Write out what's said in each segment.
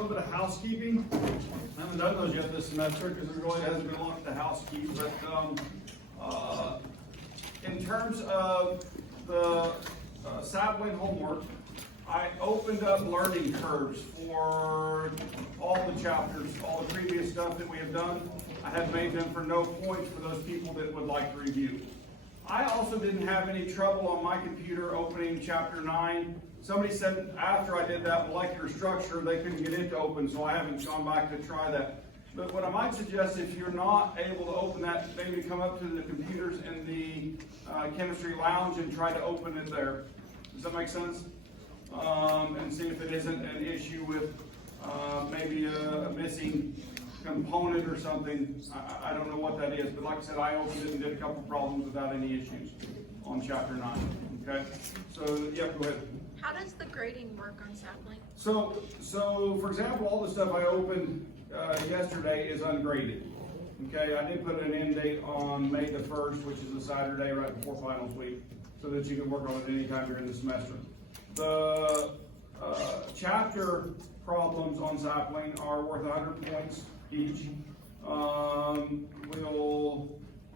little bit of housekeeping. I haven't done those yet this semester because there really hasn't been a lot to housekeep. But in terms of the sapling homework, I opened up learning curves for all the chapters, all the previous stuff that we have done. I have made them for no points for those people that would like to review. I also didn't have any trouble on my computer opening chapter 9. Somebody said after I did that molecular structure, they couldn't get it to open, so I haven't gone back to try that. But what I might suggest, if you're not able to open that, maybe come up to the computers in the chemistry lounge and try to open it there. Does that make sense? And see if it isn't an issue with maybe a missing component or something. I don't know what that is, but like I said, I opened it and did a couple problems without any issues on chapter 9. Okay, so yeah, go ahead. How does the grading work on sapling? So for example, all the stuff I opened yesterday is ungraded. Okay, I did put an end date on May the 1st, which is a Saturday right before finals week, so that you can work on it anytime during the semester. The chapter problems on sapling are worth 100 points each. We'll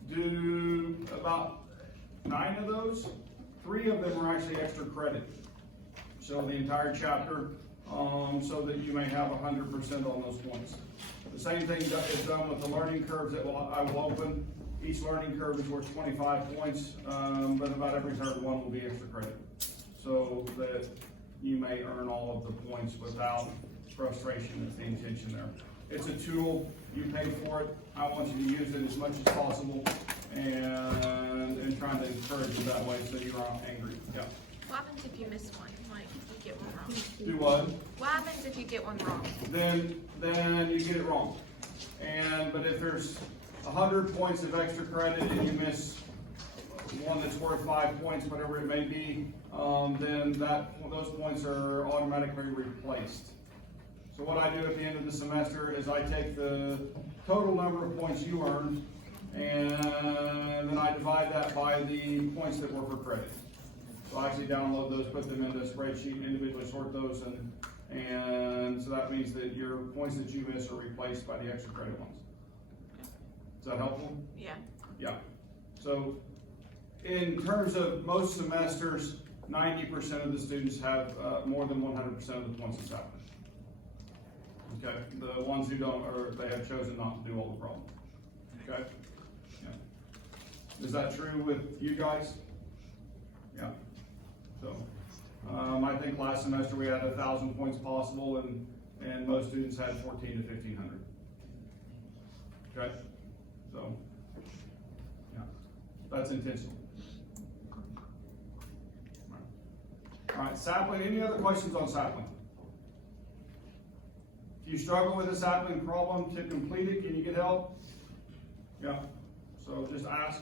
do about 9 of those. 3 of them are actually extra credit. So the entire chapter, so that you may have 100% on those points. The same thing is done with the learning curves that I will open. Each learning curve is worth 25 points, but about every third one will be extra credit, so that you may earn all of the points without frustration is the intention there. It's a tool, you pay for it. I want you to use it as much as possible and trying to encourage you that way so you're not angry. Yeah. What happens if you miss one? Like you get one wrong? Do what? What happens if you get one wrong? Then you get it wrong. But if there's 100 points of extra credit and you miss one that's worth 5 points, whatever it may be, then those points are automatically replaced. So what I do at the end of the semester is I take the total number of points you earned, and then I divide that by the points that were for credit. So I actually download those, put them into a spreadsheet, and individually sort those, and so that means that your points that you miss are replaced by the extra credit ones. Is that helpful? Yeah. Yeah. So in terms of most semesters, 90% of the students have more than 100% of the points in sapling. Okay, the ones who don't, or they have chosen not to do all the problems. Okay, yeah. Is that true with you guys? Yeah. So I think last semester we had 1,000 points possible, and most students had 1,400 to 1,500. Okay, so yeah, that's intentional. All right, sapling. Any other questions on sapling? If you struggle with a sapling problem to complete it, can you get help? Yeah, so just ask.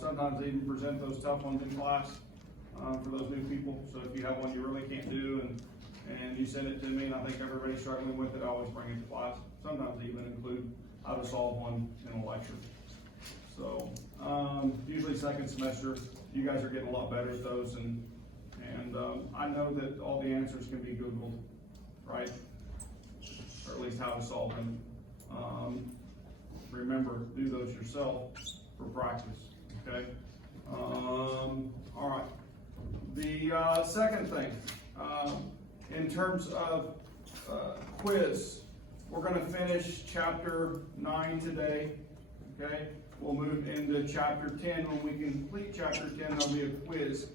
Sometimes they even present those tough ones in class for those new people. So if you have one you really can't do and you send it to me and I think everybody's struggling with it, I always bring it to class. Sometimes even include how to solve one in a lecture. So usually second semester, you guys are getting a lot better at those, and I know that all the answers can be Googled, right? Or at least how to solve them. Remember, do those yourself for practice, okay? All right. The second thing, in terms of quiz, we're going to finish chapter 9 today, okay? We'll move into chapter 10. When we complete chapter 10, there'll be a quiz.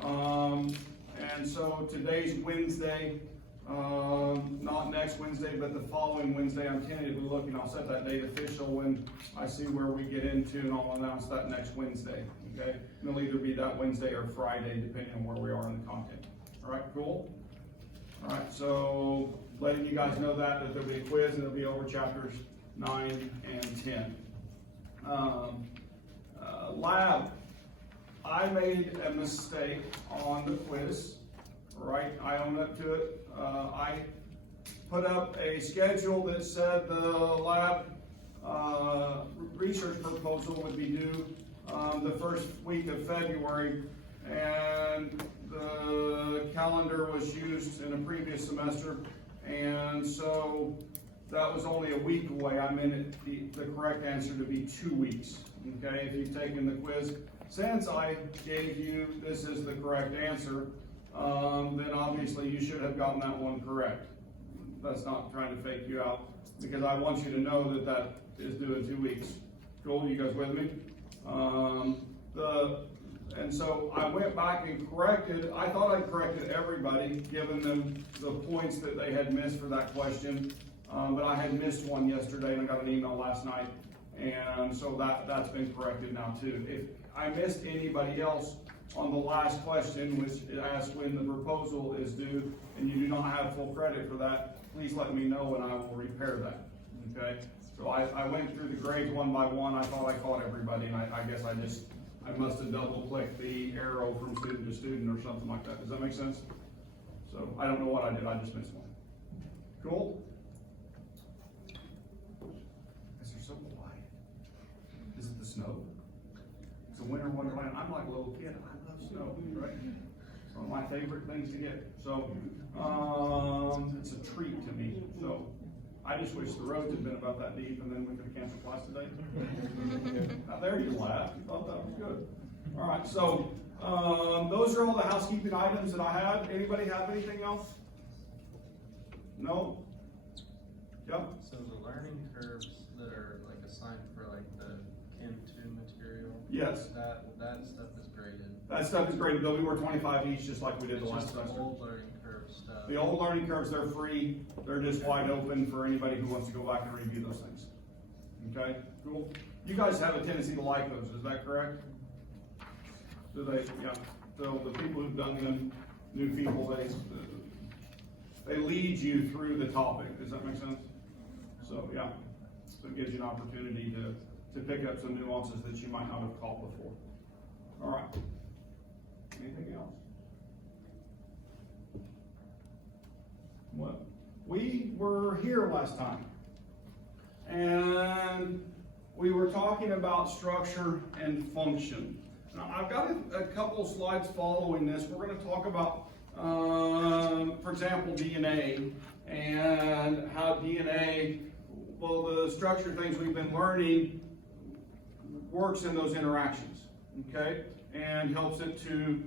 And so today's Wednesday. Not next Wednesday, but the following Wednesday. I'm tentatively looking. I'll set that date official when I see where we get into, and I'll announce that next Wednesday. Okay, and it'll either be that Wednesday or Friday, depending on where we are in the content. All right, cool. All right, so letting you guys know that there'll be a quiz, and it'll be over chapters 9 and 10. Lab. I made a mistake on the quiz. Right, I own up to it. I put up a schedule that said the lab research proposal would be due the first week of February, and the calendar was used in a previous semester, And so that was only a week away. I meant the correct answer to be 2 weeks. Okay, if you've taken the quiz, since I gave you this is the correct answer, then obviously you should have gotten that one correct. That's not trying to fake you out, because I want you to know that that is due in 2 weeks. Cool, you guys with me? And so I went back and corrected, I thought I corrected everybody, giving them the points that they had missed for that question. But I had missed one yesterday and I got an email last night. And so that's been corrected now too. If I missed anybody else on the last question, which asked when the proposal is due, and you do not have full credit for that, please let me know and I will repair that, okay? So I went through the grades one by one. I thought I caught everybody, and I guess I must have double clicked the arrow from student to student or something like that. Does that make sense? So I don't know what I did, I just missed one. Cool? Is there so quiet? Is it the snow? It's a winter wonderland. I'm like a little kid. I love snow, right? It's one of my favorite things to get. So it's a treat to me. So I just wish the roads had been about that deep, and then we could have canceled class today. Now there you laughed. You thought that was good. All right. So those are all the housekeeping items that I had. Anybody have anything else? No. Yep. So the learning curves that are like assigned for like the Chem 2 material. Yes. That stuff is graded. That stuff is graded. They'll be worth 25 each, just like we did the last Just the semester. old learning curve stuff. The old learning curves, they're free. They're just wide open for anybody who wants to go back and review those things. Okay, cool. You guys have a tendency to like those, is that correct? Do they? Yeah. So the people who've done them, new people, they lead you through the topic. Does that make sense? So yeah, so it gives you an opportunity to pick up some nuances that you might not have caught before. All right. Anything else? Well, we were here last time, and we were talking about structure and function. Now, I've got a couple slides following this. We're going to talk about, for example, DNA, and how DNA, well, the structure things we've been learning works in those interactions, okay, and helps it to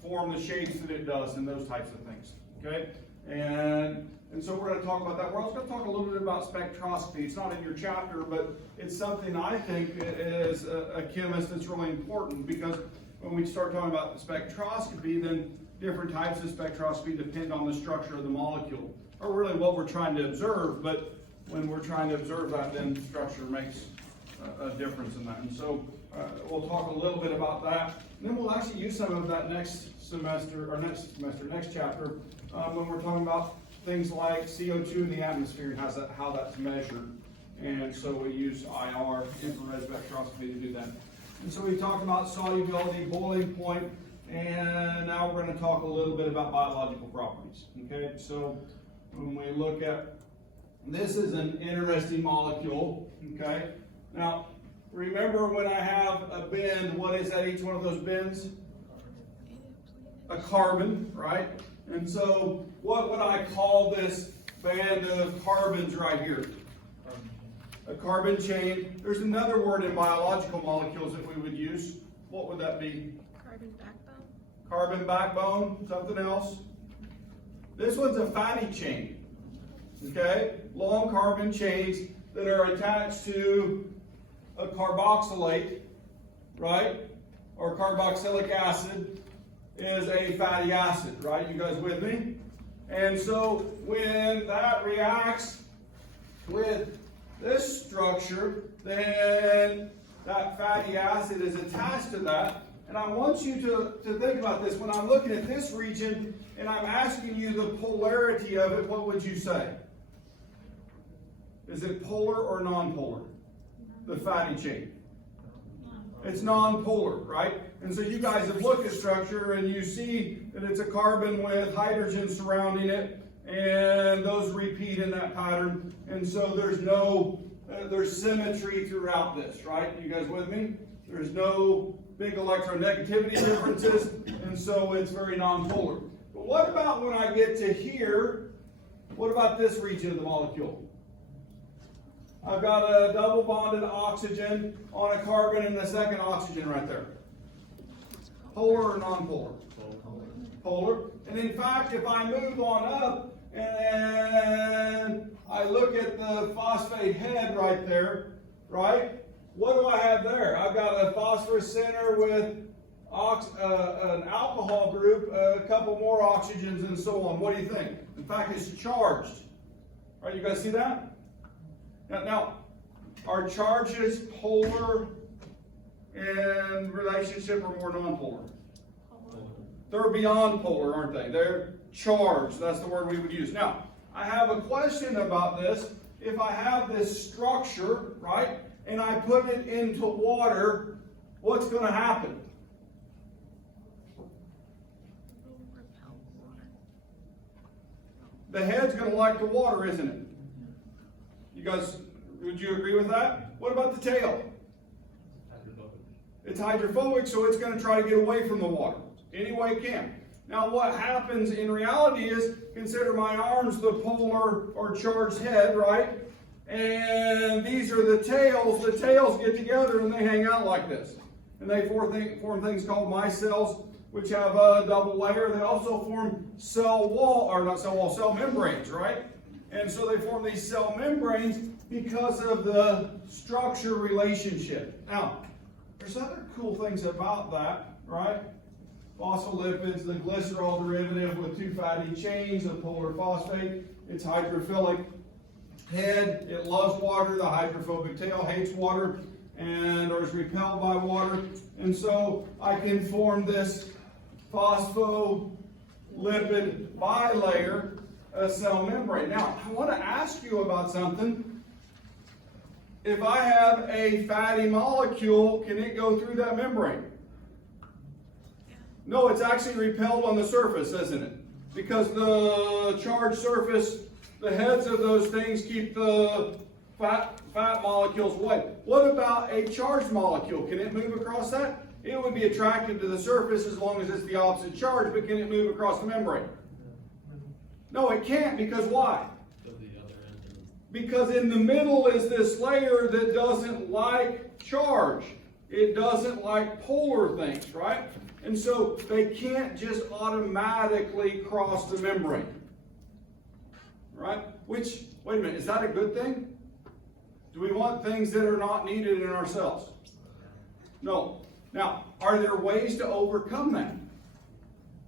form the shapes that it does and those types of things. Okay, and so we're going to talk about that. We're also going to talk a little bit about spectroscopy. It's not in your chapter, but it's something I think as a chemist that's really important, because when we start talking about spectroscopy, then different types of spectroscopy depend on the structure of the molecule, or really what we're trying to observe. But when we're trying to observe that, then structure makes a difference in that. And so we'll talk a little bit about that. And then we'll actually use some of that next chapter, when we're talking about things like CO2 in the atmosphere and how that's measured. And so we use IR, infrared spectroscopy, to do that. And so we talked about solubility, boiling point, and now we're going to talk a little bit about biological properties. Okay, so when we look at, this is an interesting molecule. Okay, now remember when I have a bend, what is at each one of those bends? A carbon, right? And so what would I call this band of carbons right here? A carbon chain. There's another word in biological molecules that we would use. What would that be? Carbon backbone. Carbon backbone. Something else? This one's a fatty chain. Okay? Long carbon chains that are attached to a carboxylate, right? Or carboxylic acid is a fatty acid, right? You guys with me? And so when that reacts with this structure, then that fatty acid is attached to that. And I want you to think about this. When I'm looking at this region and I'm asking you the polarity of it, what would you say? Is it polar or non-polar? The fatty chain. It's non-polar, right? And so you guys have looked at structure and you see that it's a carbon with hydrogen surrounding it, and those repeat in that pattern. And so there's symmetry throughout this, right? You guys with me? There's no big electronegativity differences, and so it's very non-polar. But what about when I get to here about this region of the molecule? I've got a double bonded oxygen on a carbon and the second oxygen right there. Polar or non-polar? Polar. And in fact, if I move on up and I look at the phosphate head right there, right? What do I have there? I've got a phosphorus center with an alcohol group, a couple more oxygens, and so on. What do you think? In fact, it's charged. Right? You guys see that? Now, are charges polar in relationship or more non-polar? They're beyond polar, aren't they? They're charged. That's the word we would use. Now, I have a question about this. If I have this structure, right, and I put it into water, what's going to happen? The head's going to like the water, isn't it? You guys, would you agree with that? What about the tail? It's hydrophobic, so it's going to try to get away from the water any way it can. Now, what happens in reality is, consider my arms the polar or charged head, right? And these are the tails. The tails get together and they hang out like this. And they form things called micelles, which have a double layer. They also form cell membranes, right? And so they form these cell membranes because of the structure relationship. Now, there's other cool things about that, right? Phospholipids, the glycerol derivative with two fatty chains of polar phosphate. It's hydrophilic head. It loves water. The hydrophobic tail hates water and or is repelled by water. And so I can form this phospholipid bilayer, a cell membrane. Now, I want to ask you about something. If I have a fatty molecule, can it go through that membrane? No, it's actually repelled on the surface, isn't it? Because the charged surface, the heads of those things keep the fat molecules away. What about a charged molecule? Can it move across that? It would be attracted to the surface as long as it's the opposite charge, but can it move across the membrane? No, it can't, because why? Because in the middle is this layer that doesn't like charge. It doesn't like polar things, right? And so they can't just automatically cross the membrane. Right? Which, wait a minute, is that a good thing? Do we want things that are not needed in ourselves? No. Now, are there ways to overcome that?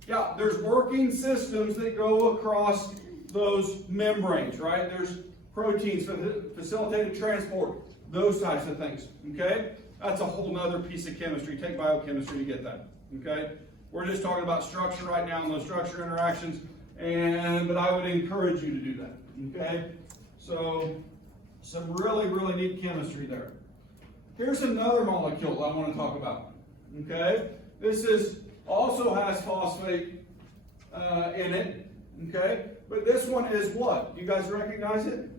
Yeah, there's working systems that go across those membranes, right? There's proteins for facilitated transport, those types of things, okay? That's a whole nother piece of chemistry. Take biochemistry to get that, okay? We're just talking about structure right now and those structure interactions, but I would encourage you to do that, okay? So, some really, really neat chemistry there. Here's another molecule I want to talk about, okay? This also has phosphate in it, okay? But this one is what? You guys recognize it?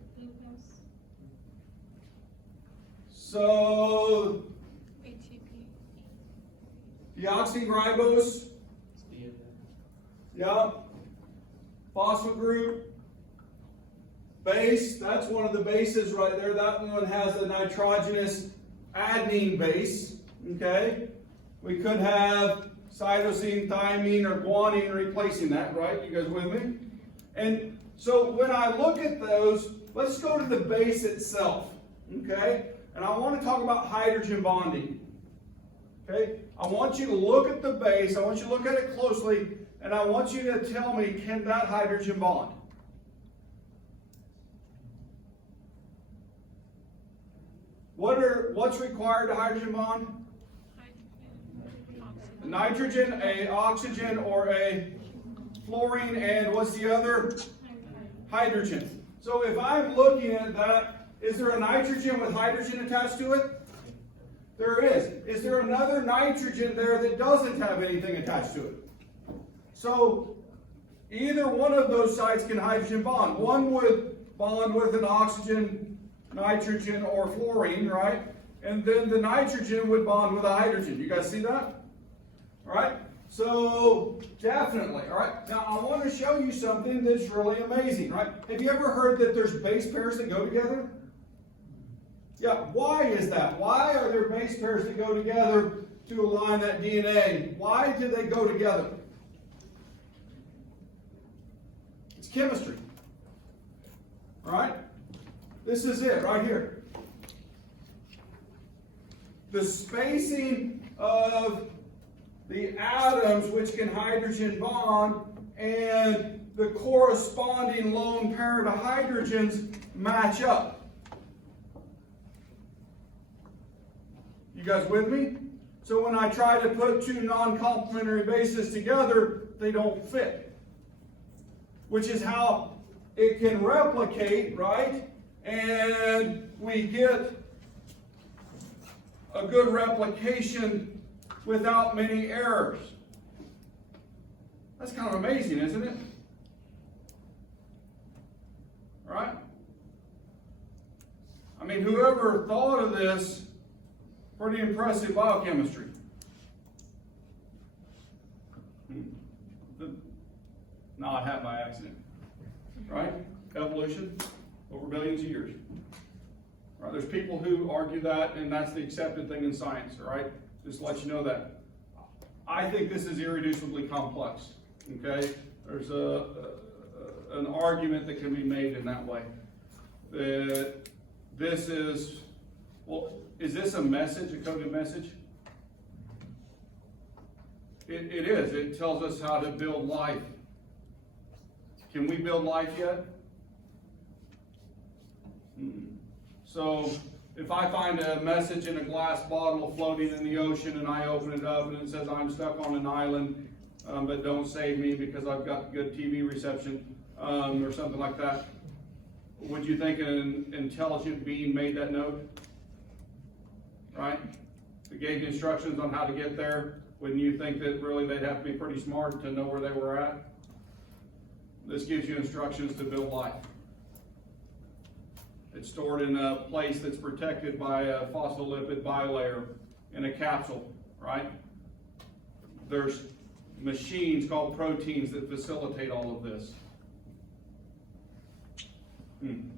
So, deoxyribose, yeah, phospho group, base, that's one of the bases right there. That one has a nitrogenous adenine base, okay? We could have cytosine, thymine, or guanine replacing that, right? You guys with me? And so when I look at those, let's go to the base itself, okay? And I want to talk about hydrogen bonding, okay? I want you to look at the base, I want you to look at it closely, and I want you to tell me, can that hydrogen bond? What's required to hydrogen bond? A nitrogen, a oxygen, or a fluorine, and what's the other? Hydrogen. So if I'm looking at that, is there a nitrogen with hydrogen attached to it? There is. Is there another nitrogen there that doesn't have anything attached to it? So either one of those sites can hydrogen bond. One would bond with an oxygen, nitrogen, or fluorine, right? And then the nitrogen would bond with a hydrogen. You guys see that? All right? So definitely, all right. Now I want to show you something that's really amazing, right? Have you ever heard that there's base pairs that go together? Yeah, why is that? Why are there base pairs that go together to align that DNA? Why do they go together? It's chemistry. All right? This is it right here. The spacing of the atoms which can hydrogen bond and the corresponding lone pair to hydrogens match up. You guys with me? So when I try to put two non-complementary bases together, they don't fit. Which is how it can replicate, right? And we get a good replication without many errors. That's kind of amazing, isn't it? Right? I mean, whoever thought of this, pretty impressive biochemistry. Not happened by accident. Right? Evolution over billions of years. Right? There's people who argue that, and that's the accepted thing in science, right? Just to let you know that. I think this is irreducibly complex. Okay? There's an argument that can be made in that way. That this is, well, is this a message, a coded message? It is. It tells us how to build life. Can we build life yet? So if I find a message in a glass bottle floating in the ocean and I open it up and it says I'm stuck on an island, but don't save me because I've got good TV reception, or something like that, would you think an intelligent being made that note? Right? It gave you instructions on how to get there. Wouldn't you think that really they'd have to be pretty smart to know where they were at? This gives you instructions to build life. It's stored in a place that's protected by a phospholipid bilayer in a capsule, right? There's machines called proteins that facilitate all of this. Kind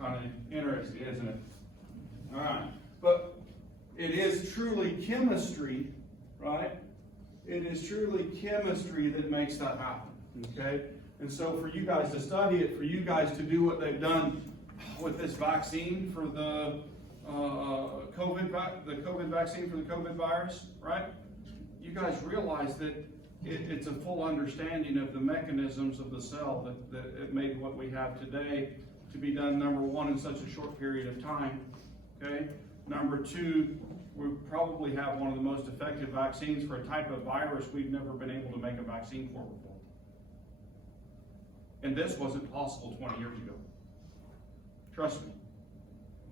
of interesting, isn't it? All right. But it is truly chemistry, right? It is truly chemistry that makes that happen, okay? And so for you guys to study it, for you guys to do what they've done with this vaccine for the COVID vaccine for the COVID virus, right? You guys realize that it's a full understanding of the mechanisms of the cell that it made what we have today to be done, number one, in such a short period of time, okay? Number two, we probably have one of the most effective vaccines for a type of virus we've never been able to make a vaccine for before. And this wasn't possible 20 years ago. Trust me,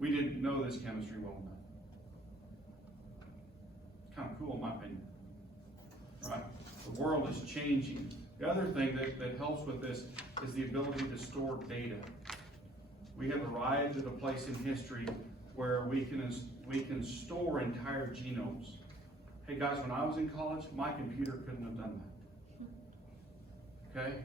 we didn't know this chemistry well enough. It's kind of cool in my opinion. Right? The world is changing. The other thing that helps with this is the ability to store data. We have arrived at a place in history where we can store entire genomes. Hey guys, when I was in college, my computer couldn't have done that. Okay?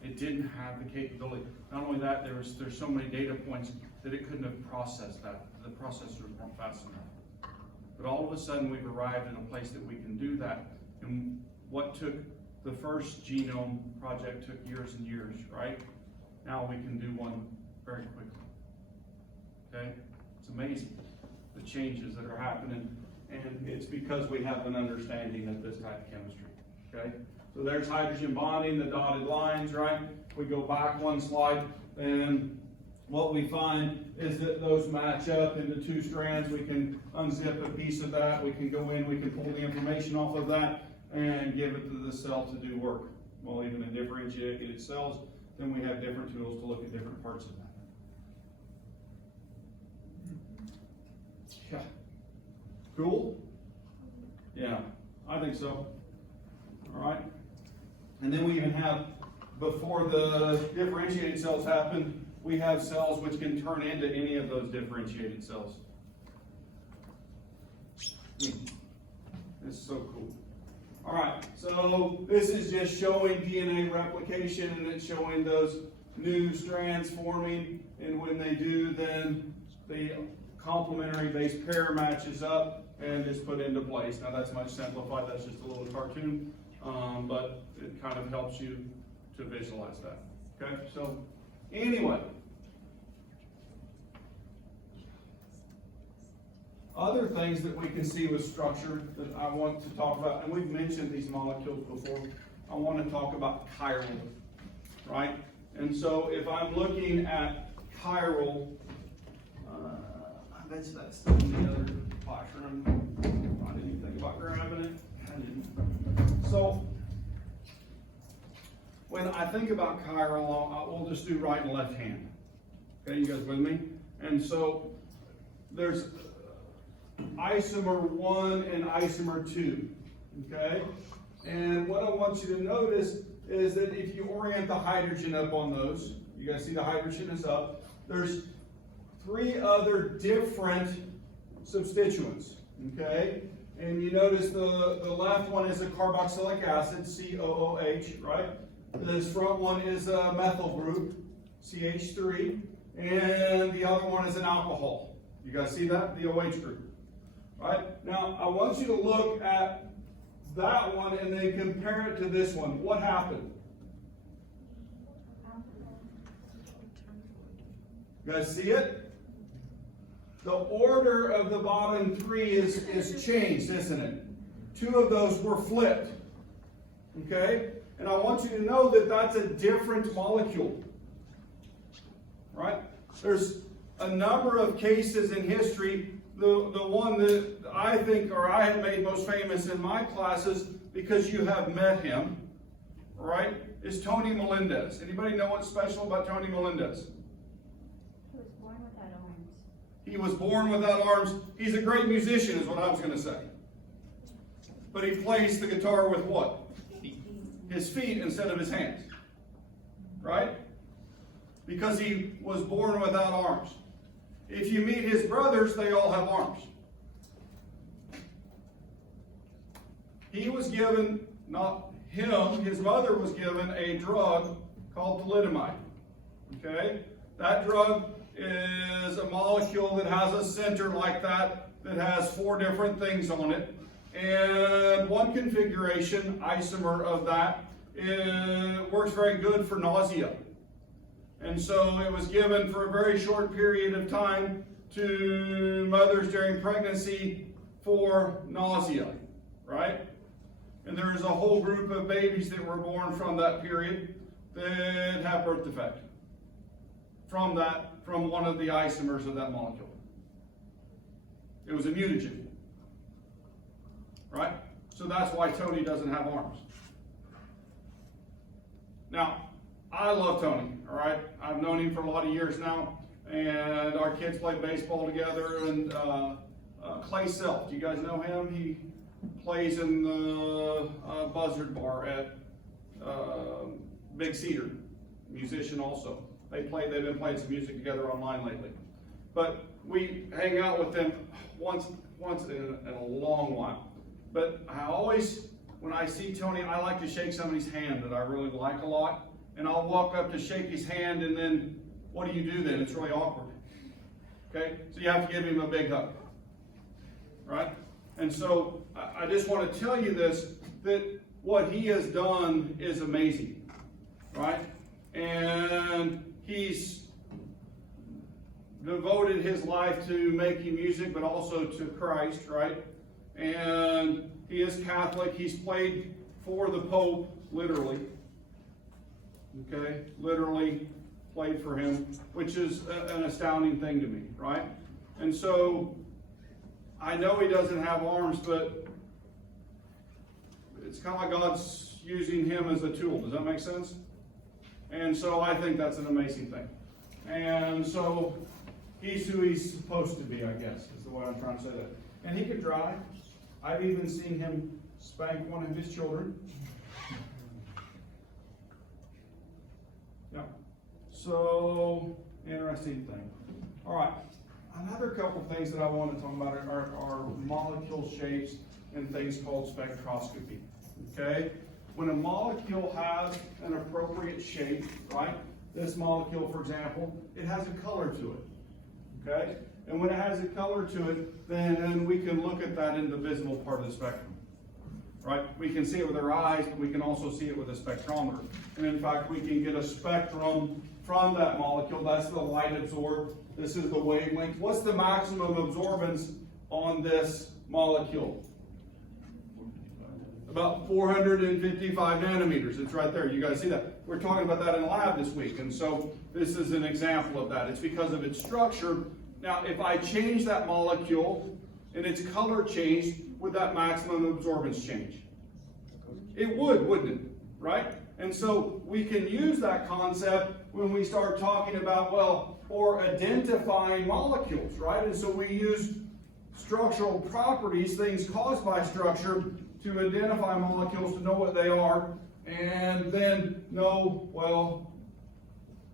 It didn't have the capability. Not only that, there's so many data points that it couldn't have processed that. The processors weren't fast enough. But all of a sudden, we've arrived in a place that we can do that. And what took the first genome project took years and years, right? Now we can do one very quickly. Okay? It's amazing the changes that are happening, and it's because we have an understanding of this type of chemistry. Okay? So there's hydrogen bonding, the dotted lines, right? We go back one slide, and what we find is that those match up into two strands. We can unzip a piece of that. We can go in, we can pull the information off of that and give it to the cell to do work. Well, even in differentiated cells, then we have different tools to look at different parts of that. Yeah. Cool? Yeah, I think so. All right. And then we even have, before the differentiated cells happen, we have cells which can turn into any of those differentiated cells. It's so cool. All right, so this is just showing DNA replication, and it's showing those new strands forming, and when they do, then the complementary base pair matches up and is put into place. Now that's much simplified, that's just a little cartoon, but it kind of helps you to visualize that. Okay, so anyway. Other things that we can see with structure that I want to talk about, and we've mentioned these molecules before, I want to talk about chiral, right? And so if I'm looking at chiral, I bet that's still in the other classroom. I didn't even think about grabbing it. I didn't. So when I think about chiral, we'll just do right and left hand. Okay, you guys with me? And so there's isomer 1 and isomer 2, okay? And what I want you to notice is that if you orient the hydrogen up on those, you guys see the hydrogen is up, there's 3 other different substituents, okay? And you notice the left one is a carboxylic acid, COOH, right? This front one is a methyl group, CH3, and the other one is an alcohol. You guys see that? The OH group. Right? Now, I want you to look at that one and then compare it to this one. What happened? You guys see it? The order of the bottom 3 is changed, isn't it? 2 of those were flipped. Okay? And I want you to know that that's a different molecule. Right? There's a number of cases in history. The one that I think, or I had made most famous in my classes, because you have met him, right, is Tony Melendez. Anybody know what's special about Tony Melendez? He was born without arms. He was born without arms. He's a great musician, is what I was going to say. But he plays the guitar with what? His feet instead of his hands. Right? Because he was born without arms. If you meet his brothers, they all have arms. He was given, not him, his mother was given a drug called thalidomide. Okay? That drug is a molecule that has a center like that has 4 different things on it. And one configuration, isomer of that, works very good for nausea. And so it was given for a very short period of time to mothers during pregnancy for nausea, right? And there's a whole group of babies that were born from that period that have birth defect from one of the isomers of that molecule. It was a mutagen, right? So that's why Tony doesn't have arms. Now, I love Tony, all right? I've known him for a lot of years now, and our kids play baseball together, and Clay Self, do you guys know him? He plays in the Buzzard Bar at Big Cedar, musician also. They've been playing some music together online lately. But we hang out with them once in a long while. But I always, when I see Tony, I like to shake somebody's hand that I really like a lot. And I'll walk up to shake his hand, and then what do you do then? It's really awkward. Okay? So you have to give him a big hug. Right? And so I just want to tell you this, that what he has done is amazing. Right? And he's devoted his life to making music, but also to Christ, right? And he is Catholic. He's played for the Pope, literally. Okay, literally played for him, which is an astounding thing to me, right? And so I know he doesn't have arms, but it's kind of like God's using him as a tool. Does that make sense? And so I think that's an amazing thing. And so he's who he's supposed to be, I guess, is the way I'm trying to say that. And he could drive. I've even seen him spank one of his children. Yeah. So, interesting thing. All right. Another couple things that I want to talk about are molecule shapes and things called spectroscopy. okay? When a molecule has an appropriate shape, right? This molecule, for example, it has a color to it, okay? And when it has a color to it, then we can look at that in the visible part of the spectrum, right? We can see it with our eyes, but we can also see it with a spectrometer. And in fact, we can get a spectrum from that molecule. That's the light absorbed. This is the wavelength. What's the maximum absorbance on this molecule? About 455 nanometers. It's right there. You guys see that? We're talking about that in lab this week. And so this is an example of that. It's because of its structure. Now, if I change that molecule and its color changed, would that maximum absorbance change? It would, wouldn't it? Right? And so we can use that concept when we start talking about, well, or identifying molecules, right? And so we use structural properties, things caused by structure, to identify molecules, to know what they are, and then know, well,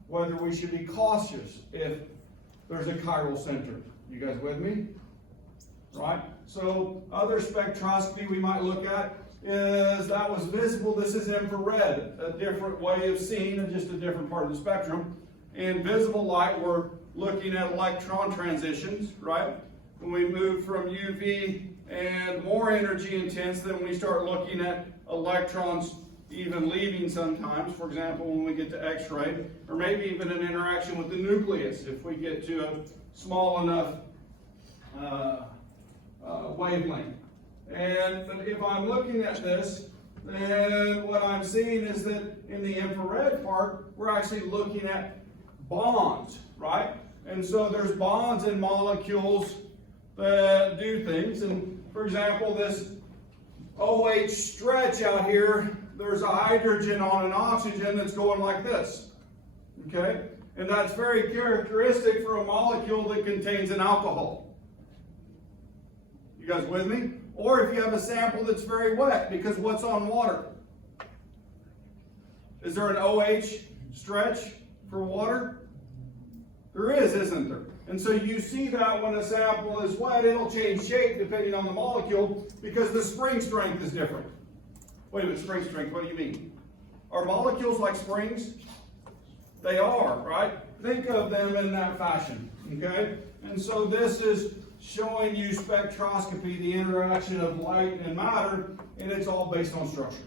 whether we should be cautious if there's a chiral center. You guys with me? Right? So other spectroscopy we might look at is that was visible. This is infrared, a different way of seeing and just a different part of the spectrum. In visible light, we're looking at electron transitions, right? When we move from UV and more energy intense, then we start looking at electrons even leaving sometimes. For example, when we get to X-ray, or maybe even an interaction with the nucleus if we get to a small enough wavelength. But if I'm looking at this, then what I'm seeing is that in the infrared part, we're actually looking at bonds, right? And so there's bonds in molecules that do things. And for example, this OH stretch out here, there's a hydrogen on an oxygen that's going like this, okay? And that's very characteristic for a molecule that contains an alcohol. You guys with me? Or if you have a sample that's very wet, because what's on water? Is there an OH stretch for water? There is, isn't there? And so you see that when a sample is wet, it'll change shape depending on the molecule because the spring strength is different. Wait a minute, spring strength, what do you mean? Are molecules like springs? They are, right? Think of them in that fashion, okay? And so this is showing you spectroscopy, the interaction of light and matter, and it's all based on structure,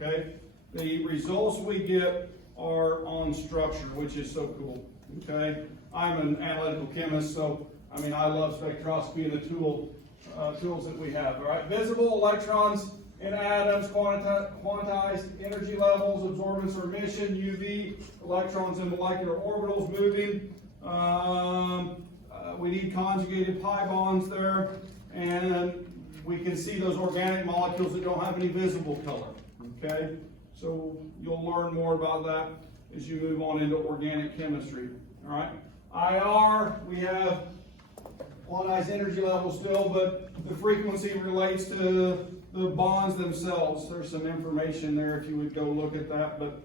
okay? The results we get are on structure, which is so cool, okay? I'm an analytical chemist, so I mean, I love spectroscopy and the tools that we have, all right? Visible electrons in atoms, quantized energy levels, absorbance or emission, UV, electrons in molecular orbitals moving. We need conjugated pi bonds there, and we can see those organic molecules that don't have any visible color, okay? So you'll learn more about that as you move on into organic chemistry, all right? IR, we have quantized energy levels still, but the frequency relates to the bonds themselves. There's some information there if you would go look at that, but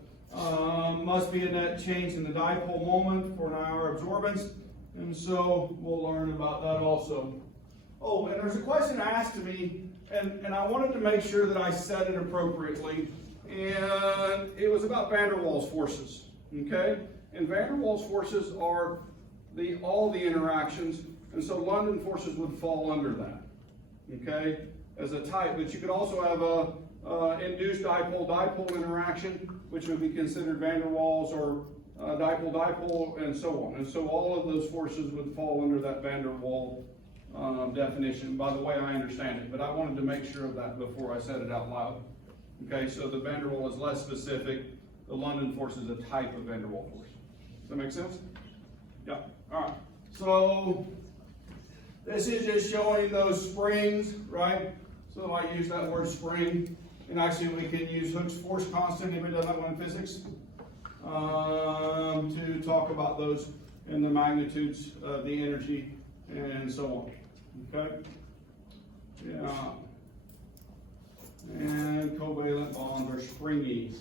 must be a net change in the dipole moment for an IR absorbance, and so we'll learn about that also. Oh, and there's a question asked to me, and I wanted to make sure that I said it appropriately, and it was about van der Waals forces, okay? And van der Waals forces are all the interactions, and so London forces would fall under that, okay, as a type. But you could also have a induced dipole-dipole interaction, which would be considered van der Waals, or dipole-dipole, and so on. And so all of those forces would fall under that van der Waals definition. By the way, I understand it, but I wanted to make sure of that before I said it out loud. Okay, so the van der Waals is less specific. The London force is a type of van der Waals force. Does that make sense? Yeah. All right. So this is just showing those springs, right? So I use that word spring, and actually we can use Hooke's force constant. Anybody done that one in physics? To talk about those and the magnitudes of the energy and so on. Okay. Yeah. And covalent bonds are springy.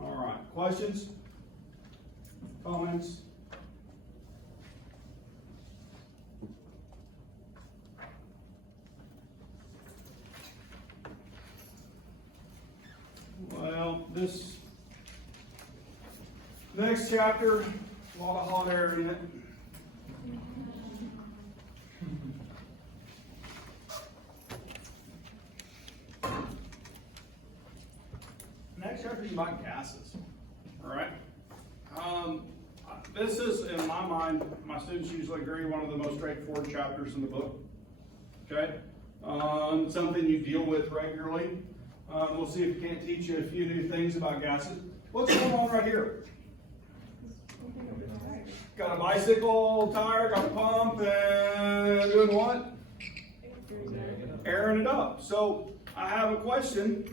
All right. Questions? Comments? next chapter, a lot of hot air in it. Next chapter is about gases. All right. This is, in my mind, my students usually agree, one of the most straightforward chapters in the book. Okay. Something you deal with regularly. We'll see if we can't teach you a few new things about gases. What's going on right here? Got a bicycle tire, got a pump, and doing what? Airing it up. So I have a question.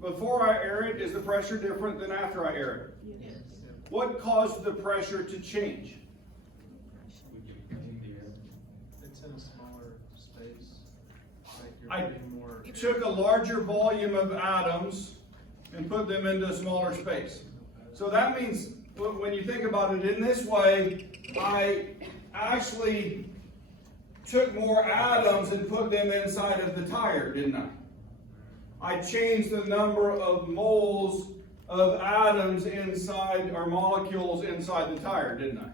Before I air it, is the pressure different than after I air it? Yes. What caused the pressure to change? It's in a smaller space. Like you're I putting more. took a larger volume of atoms and put them into a smaller space. So that means when you think about it in this way, I actually took more atoms and put them inside of the tire, didn't I? I changed the number of moles of atoms inside, or molecules inside the tire, didn't I?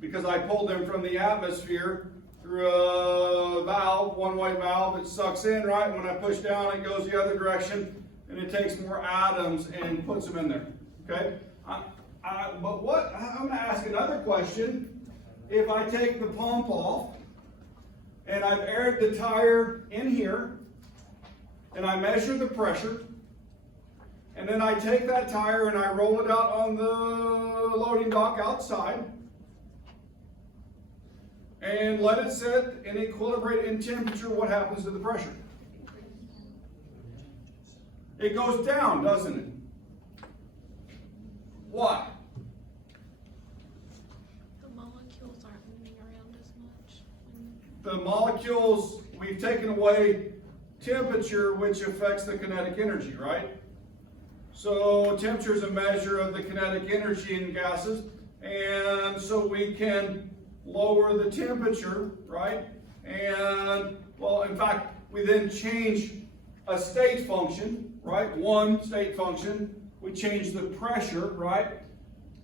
Because I pulled them from the atmosphere through a valve, one-way valve. It sucks in, right? When I push down, it goes the other direction, and it takes more atoms and puts them in there. Okay? But what? I'm going to ask another question. If I take the pump off, and I've aired the tire in here, and I measure the pressure, and then I take that tire and I roll it out on the loading dock outside, and let it sit and equilibrate in temperature, what happens to the pressure? It goes down, doesn't it? Why? The molecules aren't moving around as much. The molecules, we've taken away temperature, which affects the kinetic energy, right? So temperature is a measure of the kinetic energy in gases, and so we can lower the temperature, right? And, well, in fact, we then change a state function, right? One state function. We change the pressure, right?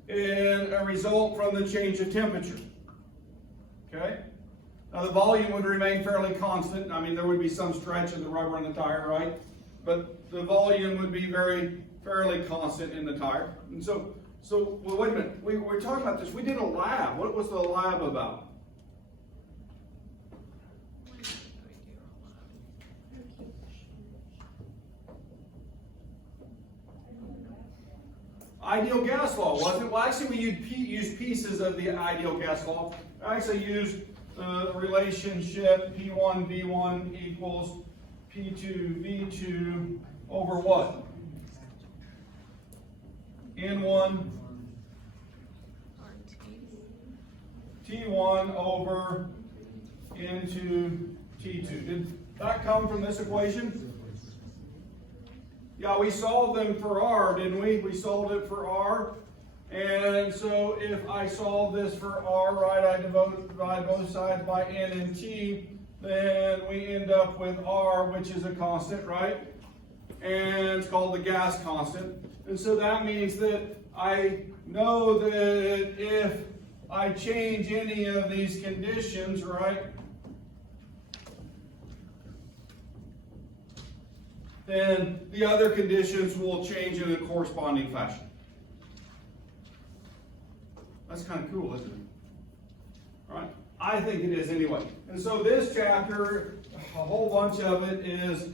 And a result from the change of temperature. Okay? Now the volume would remain fairly constant. I mean, there would be some stretch of the rubber in the tire, right? But the volume would be fairly constant in the tire. And so well, wait a minute. We're talking about this. We did a lab. What was the lab about? When did we do all Ideal gas law, wasn't it? Well, actually, we used pieces of the ideal gas law. I actually used the relationship P1V1 equals P2V2 over what? N1 T1 over N2 T2. Did that come from this equation? Yeah, we solved them for R, didn't we? We solved it for R. And so if I solve this for R, right, I divide both sides by N and T, then we end up with R, which is a constant, right? And it's called the gas constant. And so that means that I know that if I change any of these conditions, right, then the other conditions will change in a corresponding fashion. That's kind of cool, isn't it? All right? I think it is anyway. And so this chapter, a whole bunch of it is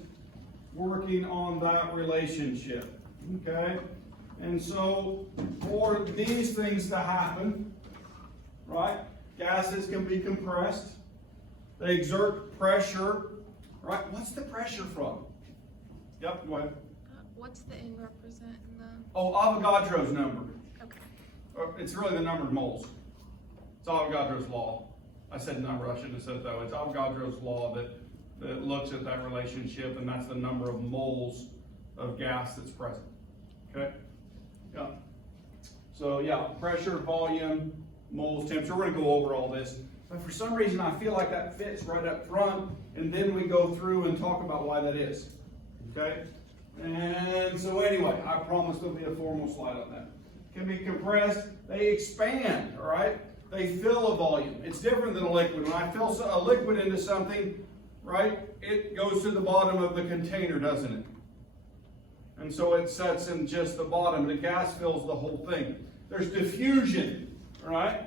working on that relationship. Okay? And so for these things to happen, right, gases can be compressed. They exert pressure, right? What's the pressure from? Yep, go ahead. What's the N represent in the? Oh, Avogadro's number. Okay. It's really the number of moles. It's Avogadro's law. I said number, I shouldn't have said it that way. It's Avogadro's law that looks at that relationship, and that's the number of moles of gas that's present. Okay? Yeah. So yeah, pressure, volume, moles, temperature. We're going to go over all this. But for some reason, I feel like that fits right up front, and then we go through and talk about why that is. Okay? And so anyway, I promise there'll be a formal slide on that. can be compressed, they expand, all right? They fill a volume. It's different than a liquid. When I fill a liquid into something, right, it goes to the bottom of the container, doesn't it? And so it sets in just the bottom. The gas fills the whole thing. There's diffusion, all right?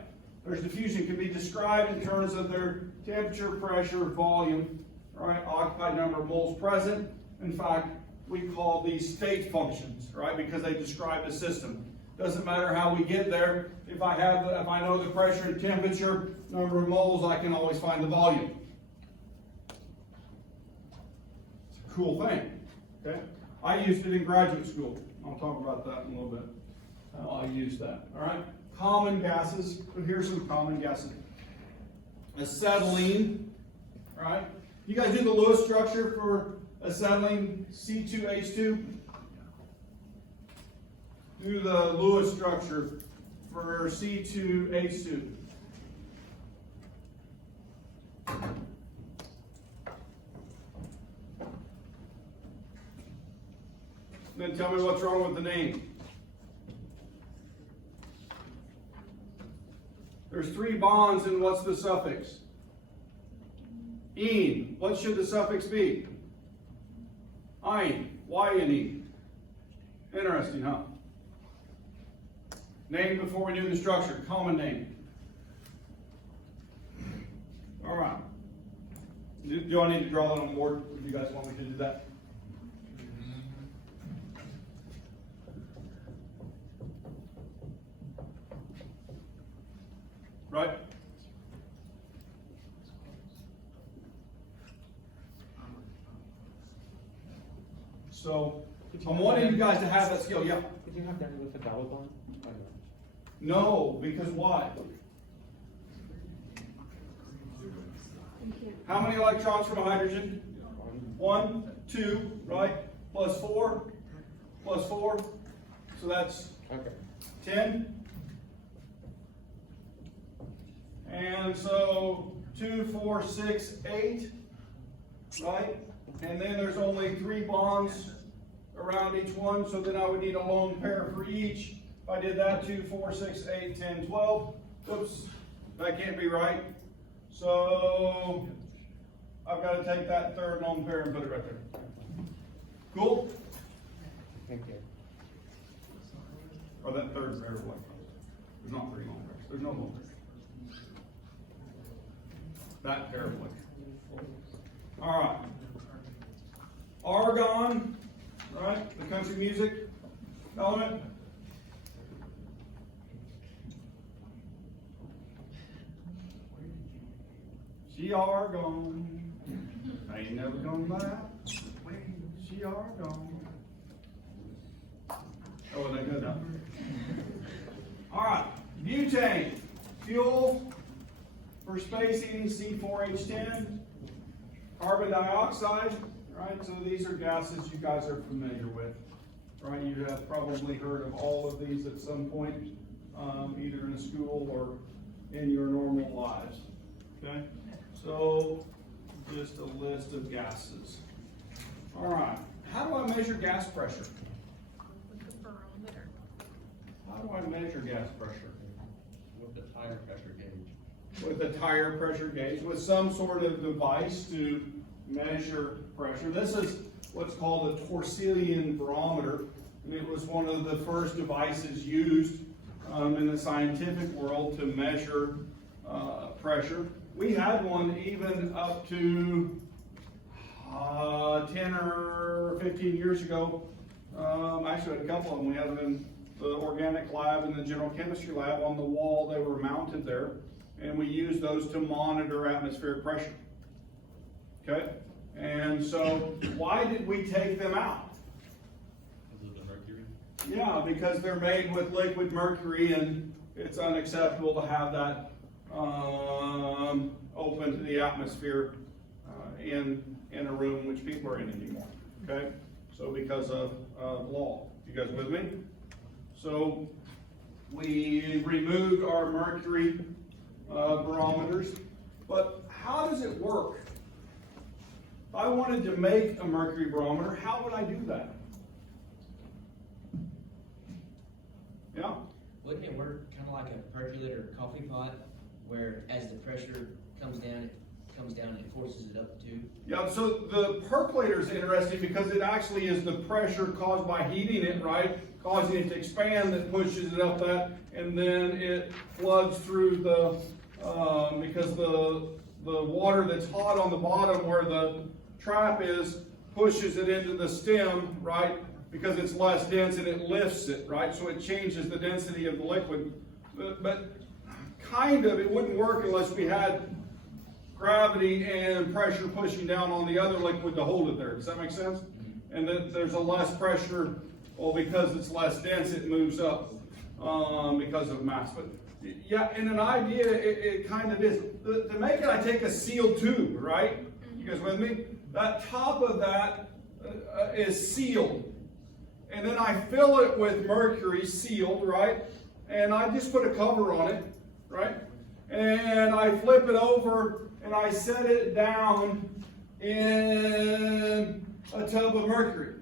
There's diffusion. It can be described in terms of their temperature, pressure, volume, right? Occupied number of moles present. In fact, we call these state functions, right? Because they describe the system. Doesn't matter how we get there. If I know the pressure and temperature, number of moles, I can always find the volume. It's a cool thing, okay? I used it in graduate school. I'll talk about that in a little bit. How I use that, all right? Common gases. So here's some common gases. Acetylene, all right? You guys do the Lewis structure for acetylene, C2H2? Do the Lewis structure for C2H2. Then tell me what's wrong with the name. There's 3 bonds, and what's the suffix? Ene. What should the suffix be? Ein. Y-N-E. Interesting, huh? Name before we do the structure. Common name. All right. Do I need to draw that on the board? If you guys want me to do that? Right? So, I'm wanting you guys to have that skill. Yeah? Could you have that with a double bond? No, because why? How many electrons from a hydrogen? 1, 2, right? Plus 4, plus 4. So that's Okay. 10. And so 2, 4, 6, 8, right? And then there's only 3 bonds around each one, so then I would need a lone pair for each. If I did that, 2, 4, 6, 8, 10, 12. Oops, that can't be right. So I've got to take that third lone pair and put it right there. Cool? Thank you. Or that third pair of electrons. There's not 3 lone pairs. There's no lone pairs. That pair of electrons. All right. Argon, right? The country music element. She are gone. Ain't never come back. She are gone. Oh, well, they good now. All right. Butane, fuel for spacing, C4H10. Carbon dioxide, right? So these are gases you guys are familiar with, right? You have probably heard of all of these at some point, either in a school or in your normal lives, okay? So, just a list of gases. All right, how do I measure gas pressure? With the barometer. How do I measure gas pressure? With the tire pressure gauge. With a tire pressure gauge, with some sort of device to measure pressure. This is what's called a Torselian barometer, and it was one of the first devices used in the scientific world to measure pressure. We had one even up to 10 or 15 years ago. Actually, had a couple of them. We had them in the organic lab and the general chemistry lab. On the wall, they were mounted there, and we used those to monitor atmospheric pressure. Okay? And so, why did we take them out? Because of the mercury? Yeah, because they're made with liquid mercury, and it's unacceptable to have that open to the atmosphere in a room which people are in anymore. Okay? So because of law. You guys with me? So we removed our mercury barometers, but how does it work? If I wanted to make a mercury barometer, how would I do that? Yeah? wouldn't it work kind of like a percolator or coffee pot, where as the pressure comes down, and it forces it up too? Yeah, so the percolator is interesting because it actually is the pressure caused by heating it, right? Causing it to expand that pushes it up that, and then it floods through the, because the water that's hot on the bottom where the trap is pushes it into the stem, right? Because it's less dense and it lifts it, right? So it changes the density of the liquid. But kind of, it wouldn't work unless we had gravity and pressure pushing down on the other liquid to hold it there. Does that make sense? And then there's a less pressure, well, because it's less dense, it moves up because of mass. But yeah, in an idea, it kind of is. To make it, I take a sealed tube, right? You guys with me? That top of that is sealed. And then I fill it with mercury, sealed, right? And I just put a cover on it, right? And I flip it over and I set it down in a tub of mercury.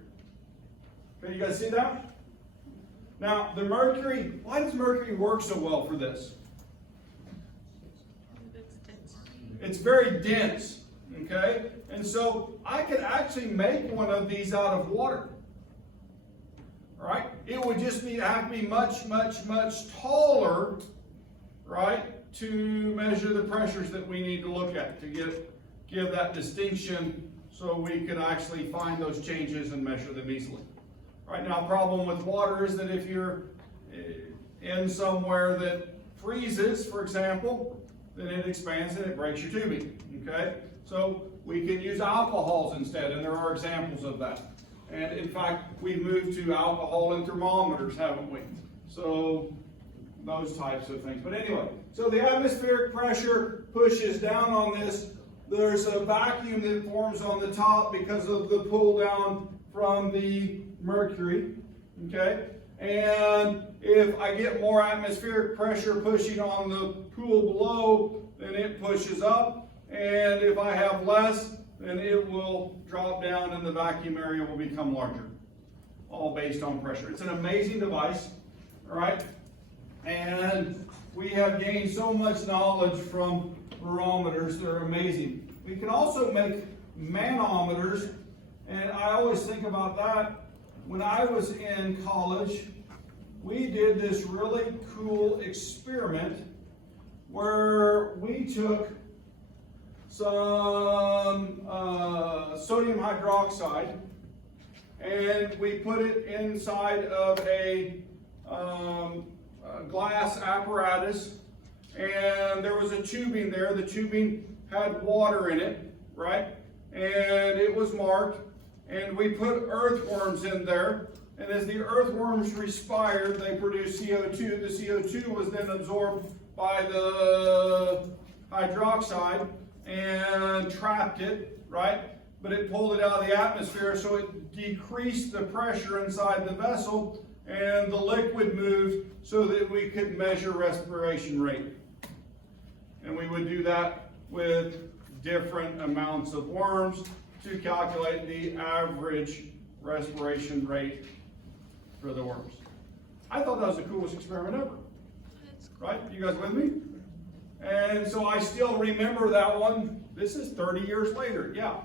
Okay, you guys see that? Now, the mercury, why does mercury work so well for this? It's dense. It's very dense, okay? And so I could actually make one of these out of water. All right? It would just have to be much, much, much taller, right, to measure the pressures that we need to look at to give that distinction so we could actually find those changes and measure them easily. Right now, problem with water is that if you're in somewhere that freezes, for example, then it expands and it breaks your tubing, okay? So we can use alcohols instead, and there are examples of that. And in fact, we've moved to alcohol in thermometers, haven't we? So those types of things. But anyway, so the atmospheric pressure pushes down on this. There's a vacuum that forms on the top because of the pull down from the mercury, okay? And if I get more atmospheric pressure pushing on the pool below, then it pushes up. And if I have less, then it will drop down and the vacuum area will become larger. All based on pressure. It's an amazing device, all right? And we have gained so much knowledge from barometers. They're amazing. We can also make manometers, and I always think about that. When I was in college, we did this really cool experiment where we took some sodium hydroxide and we put it inside of a glass apparatus, and there was a tubing there. The tubing had water in it, right? And it was marked, and we put earthworms in there, and as the earthworms respired, they produced CO2. The CO2 was then absorbed by the hydroxide and trapped it, right? But it pulled it out of the atmosphere, so it decreased the pressure inside the vessel, and the liquid moved so that we could measure respiration rate. And we would do that with different amounts of worms to calculate the average respiration rate for the worms. I thought that was the coolest experiment ever. Right? You guys with me? And so I still remember that one. This is 30 years later. Yeah.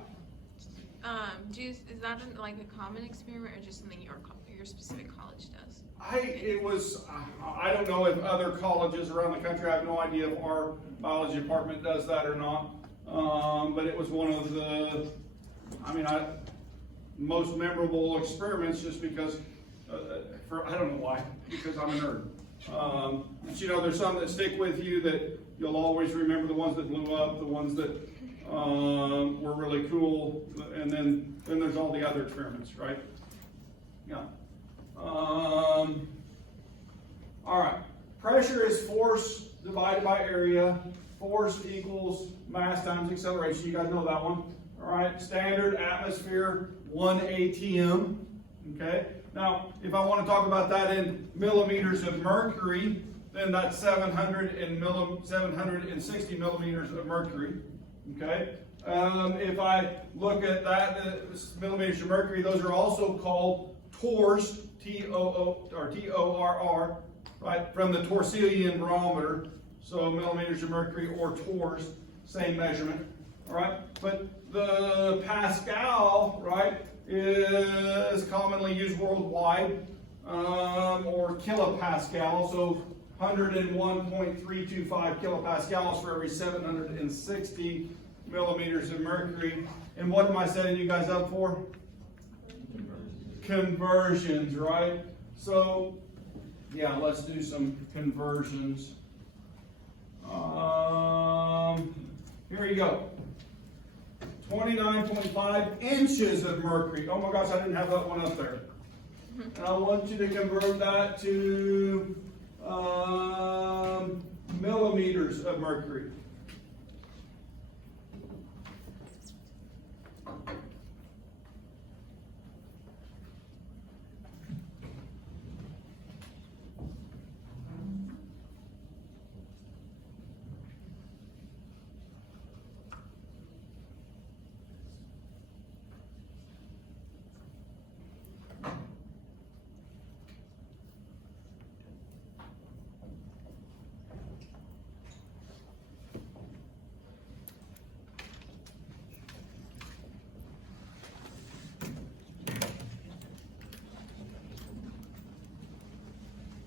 Is that like a common experiment or just something your specific college does? I don't know if other colleges around the country, I have no idea if our biology department does that or not. But it was one of the, most memorable experiments just because, I don't know why, because I'm a nerd. But there's some that stick with you that you'll always remember, the ones that blew up, the ones that were really cool, and then there's all the other experiments, right? Yeah. All right. Pressure is force divided by area. Force equals mass times acceleration. You guys know that one. All right. Standard atmosphere, 1 atm. Okay. Now, if I want to talk about that in millimeters of mercury, then that's 760 millimeters of mercury. Okay. If I look at that, millimeters of mercury, those are also called torrs, T-O-O or T-O-R-R, right, from the Torselian barometer, so millimeters of mercury or torrs, same measurement, all right? But the Pascal, right, is commonly used worldwide, or kilopascal, so 101.325 kilopascals for every 760 millimeters of mercury. And what am I setting you guys up for? Conversions, right? So, yeah, let's do some conversions. Here you go. 29.5 inches of mercury. Oh my gosh, I didn't have that one up there. And I want you to convert that to millimeters of mercury.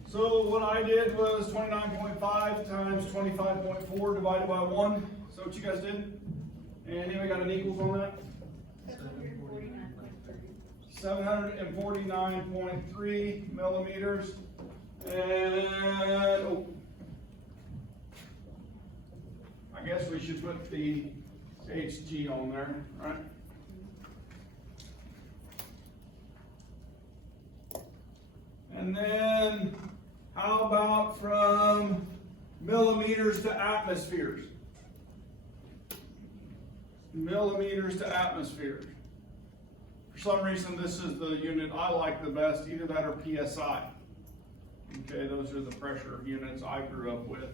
So what I did was 29.5 times 25.4 divided by 1. So what you guys did? And then we got an equals on that? 749.3 millimeters. And I guess we should put the HG on there, right? And then how about from millimeters to atmospheres? Millimeters to atmospheres. For some reason, this is the unit I like the best, either that or PSI. Okay, those are the pressure units I grew up with.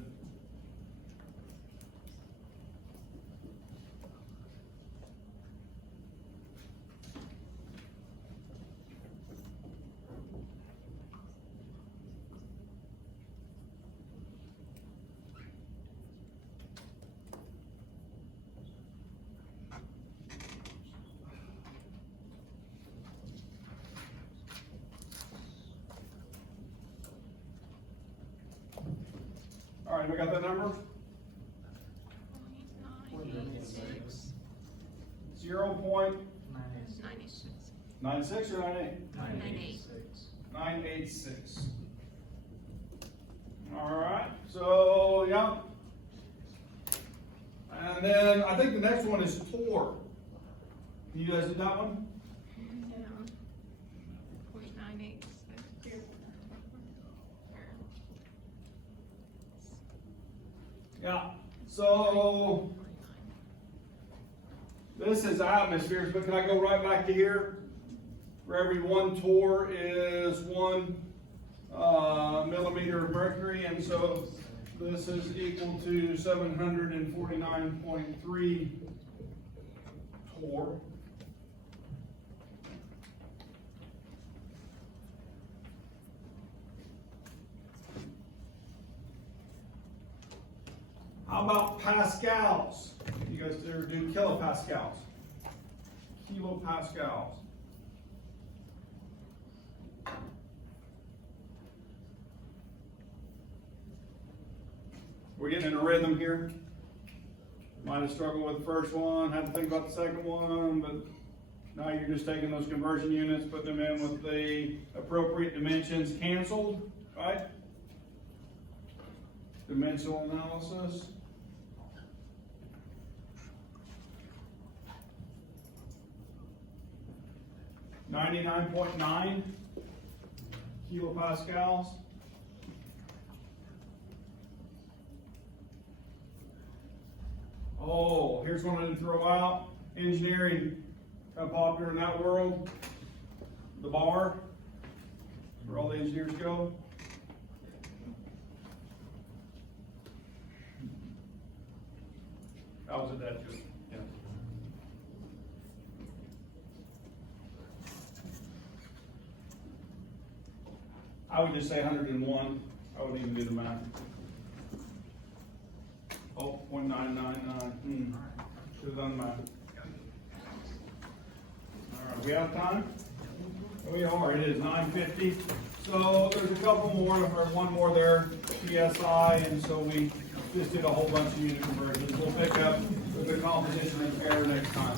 All right, we got that number? 0.96. 0.96 or 98? 98. 986. All right, so yeah. And then I think the next one is torr. You guys did that one? Yeah. 0.986. Yeah. So this is atmospheres, but can I go right back to here? For every 1 torr is 1 millimeter of mercury, and so this is equal to 749.3 torr. How about pascals? You guys ever do kilopascals? Kilopascals. We're getting in a rhythm here. Might have struggled with the first one, had to think about the second one, but now you're just taking those conversion units, putting them in with the appropriate dimensions canceled, right? Dimensional analysis. .9 kilopascals. Oh, here's one I didn't throw out. Engineering, kind of popular in that world. The bar, where all the engineers go. How was it that good? Yeah. I would just say 101 I wouldn't even do the math. Oh, 0.999, should've done the math. All right, we out of time? We are, it is 9:50. So there's a couple more, or one more there, PSI, and so we just did a whole bunch of unit conversions. We'll pick up with the composition and air next time.